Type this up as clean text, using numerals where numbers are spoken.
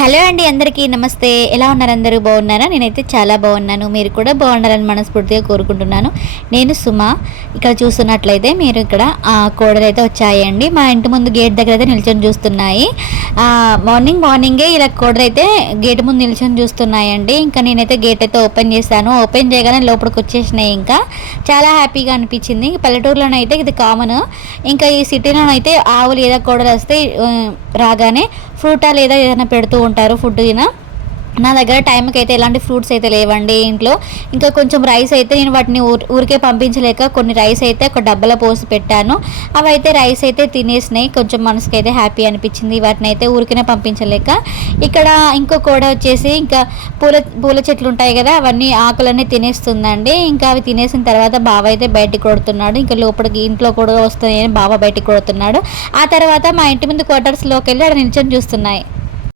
Hello అండి, అందరికీ నమస్తే. ఎలా ఉన్నారు? అందరూ బాగున్నారా? నేనైతే చాలా బాగున్నాను. మీరు కూడా బాగుండాలని మనస్ఫూర్తిగా కోరుకుంటున్నాను. నేను సుమ. ఇక్కడ చూస్తున్నట్లయితే మీరు ఇక్కడ కోడలు అయితే వచ్చాయండి. మా ఇంటి ముందు గేట్ దగ్గర అయితే నిల్చొని చూస్తున్నాయి. మార్నింగే ఇలా కోడలు అయితే గేట్ ముందు నిల్చొని చూస్తున్నాయండి. ఇంకా నేనైతే గేట్ అయితే ఓపెన్ చేశాను. ఓపెన్ చేయగానే లోపలికి వచ్చేసినాయి. ఇంకా చాలా హ్యాపీగా అనిపించింది. పల్లెటూరులోనైతే ఇది కామన్. ఇంకా ఈ సిటీలోనైతే ఆవులు ఏదో కోడలు వస్తే రాగానే ఫ్రూటా లేదా ఏదైనా పెడుతూ ఉంటారు ఫుడ్ గిన. నా దగ్గర టైంకి అయితే ఎలాంటి ఫ్రూట్స్ అయితే లేవండి ఇంట్లో. ఇంకా కొంచెం రైస్ అయితే నేను వాటిని ఊరికే పంపించలేక కొన్ని రైస్ అయితే ఒక డబ్బాలో పోసి పెట్టాను. అవి అయితే రైస్ అయితే తినేసినాయి. కొంచెం మనసుకి అయితే హ్యాపీ అనిపించింది. వాటిని అయితే ఊరికనే పంపించలేక. ఇక్కడ ఇంకో కోడ వచ్చేసి ఇంకా పూల చెట్లు ఉంటాయి కదా, అవన్నీ ఆకులన్నీ తినేస్తుందండి. ఇంకా అవి తినేసిన తర్వాత బావ అయితే బయటికి కొడుతున్నాడు. ఇంకా లోపలికి ఇంట్లో కూడా వస్తాయని బావ బయటికి కొడుతున్నాడు. ఆ తర్వాత మా ఇంటి ముందు క్వార్టర్స్లోకి వెళ్ళి అక్కడ నిల్చొని చూస్తున్నాయి.